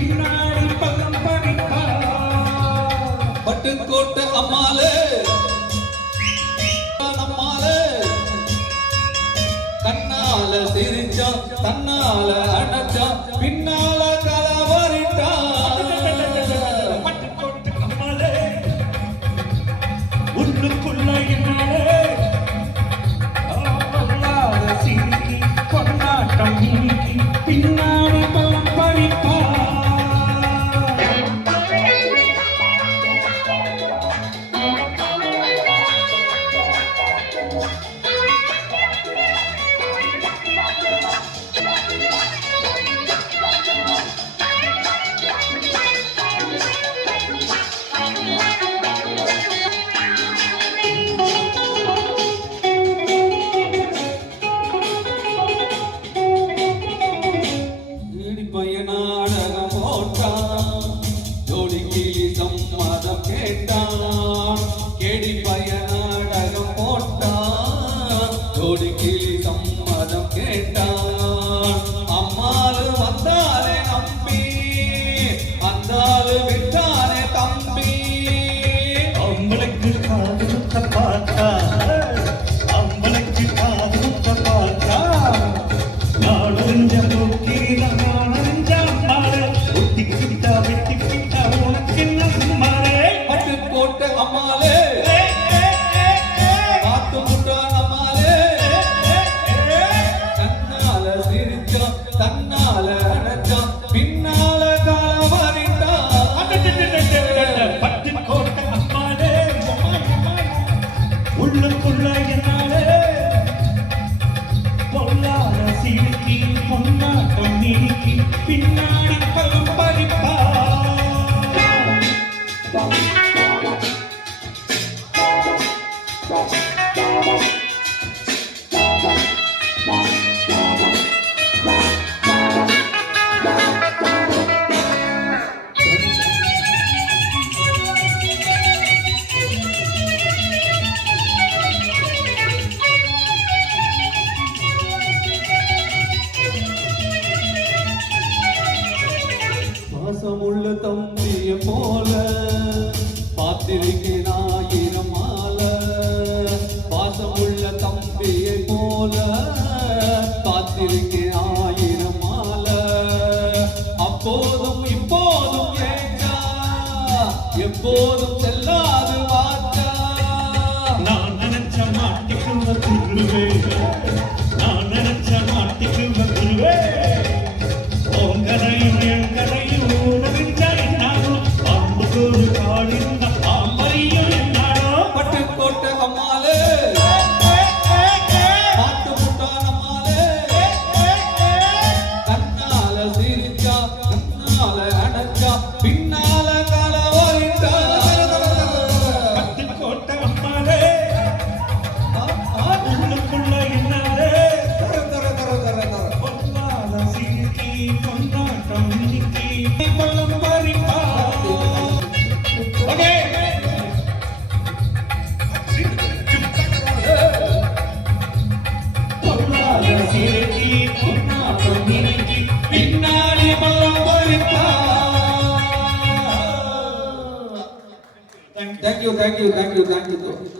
பின்னாடி பள்ளம் பறிப்பா. பட்டுக்கோட்டை அம்மாளே நம்மாளே கண்ணால சிரிச்சா தன்னால அடைச்சா பின்னால கலவரிட்டா. பட்டுக்கோட்டை அம்மாளே உள்ளுக்குள்ள என்னாலே சிரிக்கி கொண்டாட்டம் இன்னைக்கு பின்னாடி பள்ளம் பறிப்பா. நாடகம் போட்டான் ஜோடி கிளி சம்மதம் கேட்டான். கேடி பைய நாடகம் போட்டான் ஜோடி கிளி சம்மதம் கேட்டான். அம்மாளு வந்தாலே நம்பி அந்தாலு விட்டானே தம்பி. அவங்களுக்கு காதுத்த பார்த்தா அவங்களுக்கு காதுத்த பார்த்தா நாடறிஞ்ச நோக்கில நாடறிஞ்ச அம்மாளே ஒட்டிக்கிட்டா வெட்டிக்கிட்டா உனக்கு நம்மாளே. பட்டுக்கோட்டை அம்மாளே காத்து முட்டான் அம்மாளே தன்னால சிரிச்சா தன்னால அடைச்சா பின்னால காலவரிட்டா. பட்டுக்கோட்டை அம்மாளே உள்ளுக்குள்ள என்னாலே பொல்லாத சிரிக்கி பொன்னாட்டம் நீக்கி பின்னாடி பலம் பறிப்பா. பாசமுள்ள தம்பிய போல பார்த்திருக்கேன் ஆயிரம் மாலை. பாசமுள்ள தம்பியை போல பார்த்திருக்கேன் ஆயிரம் மாலை. அப்போதும் இப்போதும் ஏச்சா எப்போதும் செல்லாது வாச்சா. நான் நினைச்ச மாட்டிக்கு வந்துருவே நான் நினைச்ச மாட்டிக்கு வந்துருவே. உங்களையும் எங்களையும் உணவின்ற என்னாலும் அம்புக்கு ஒரு காலிருந்த பாம்பையும் என்னாலும். பட்டுக்கோட்டை அம்மாளே பாட்டு முட்டான் அம்மாளே கண்ணால சிரிச்சா கண்ணால அடைச்சா பின்னால கலவரிட்டா. பட்டுக்கோட்டை அம்மாளே உள்ளுக்குள்ள என்னாலே பொல்லாத சிரிக்கி கொண்டாட்டம் இன்னைக்கு பலம் பறிப்பா. பொல்லாத சிரிக்கி கொண்டாட்டம் இன்னைக்கு பின்னாடி பலம் பறிப்பா. Thank you.